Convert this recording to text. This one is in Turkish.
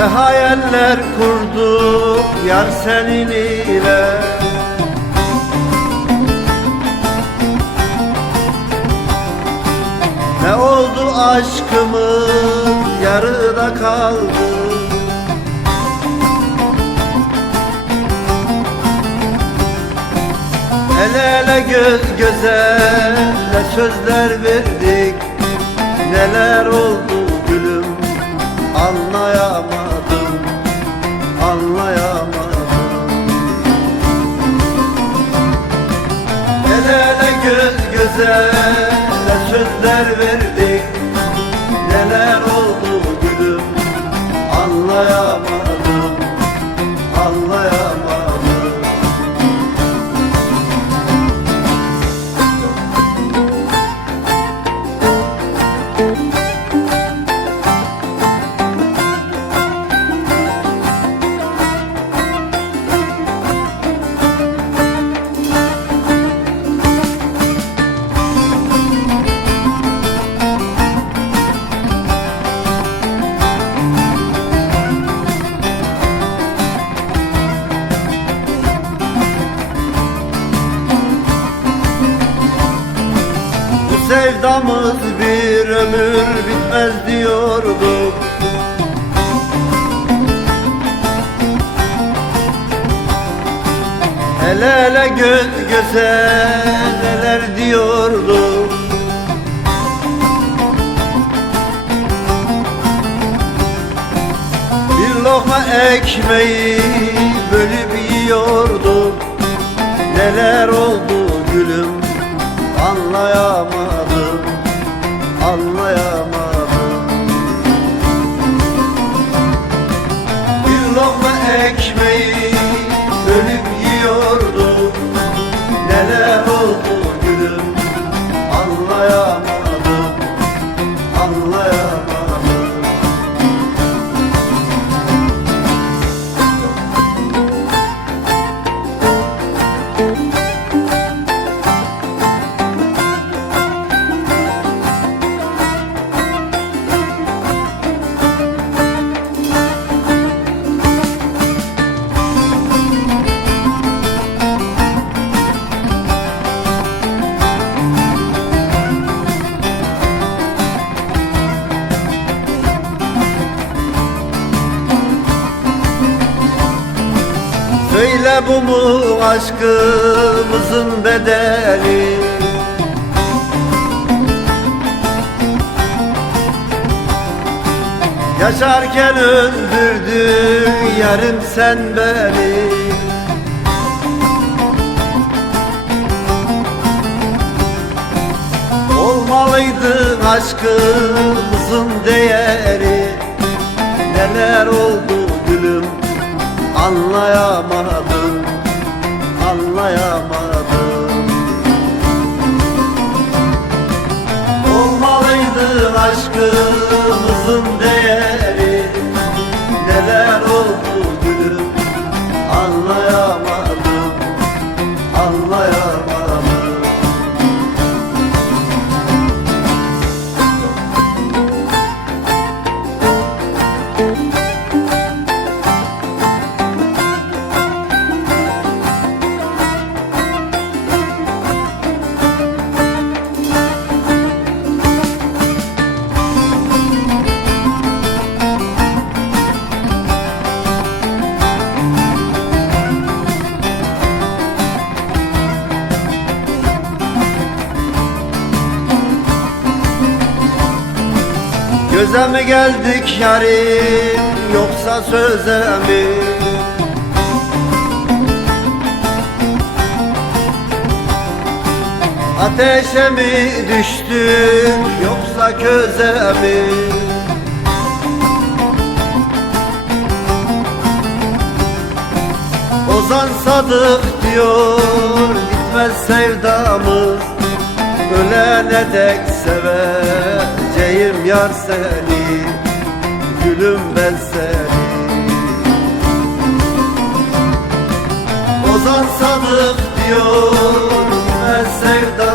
Ne hayaller kurduk yar senin ile. Ne oldu aşkımız yarıda kaldı? El ele göz göze ne sözler verdik? Neler oldu gülüm anlayamadım ne sözler sevdamız bir ömür bitmez diyorduk El ele göz göze neler diyorduk Bir lokma ekmeği bölüp yiyorduk Neler oldu gülüm anlayamadım Söyle bu mu aşkımızın bedeli? Yaşarken öldürdün yarım sen beni. Olmalıydı aşkımızın değeri. Neler oldu Anlayamadım Anlayamadım. Olmalıydı aşkımızın değeri. Neler oldu gülüm Anlayamadım Göze mi geldik yarim yoksa söze mi? Ateşe mi düştük yoksa köze mi? Ozan Sadık diyor bitmez sevdamız Ölene dek seveceğim yar seni Gülüm ben seni. Ozan Sadık diyor bitmez sevdamız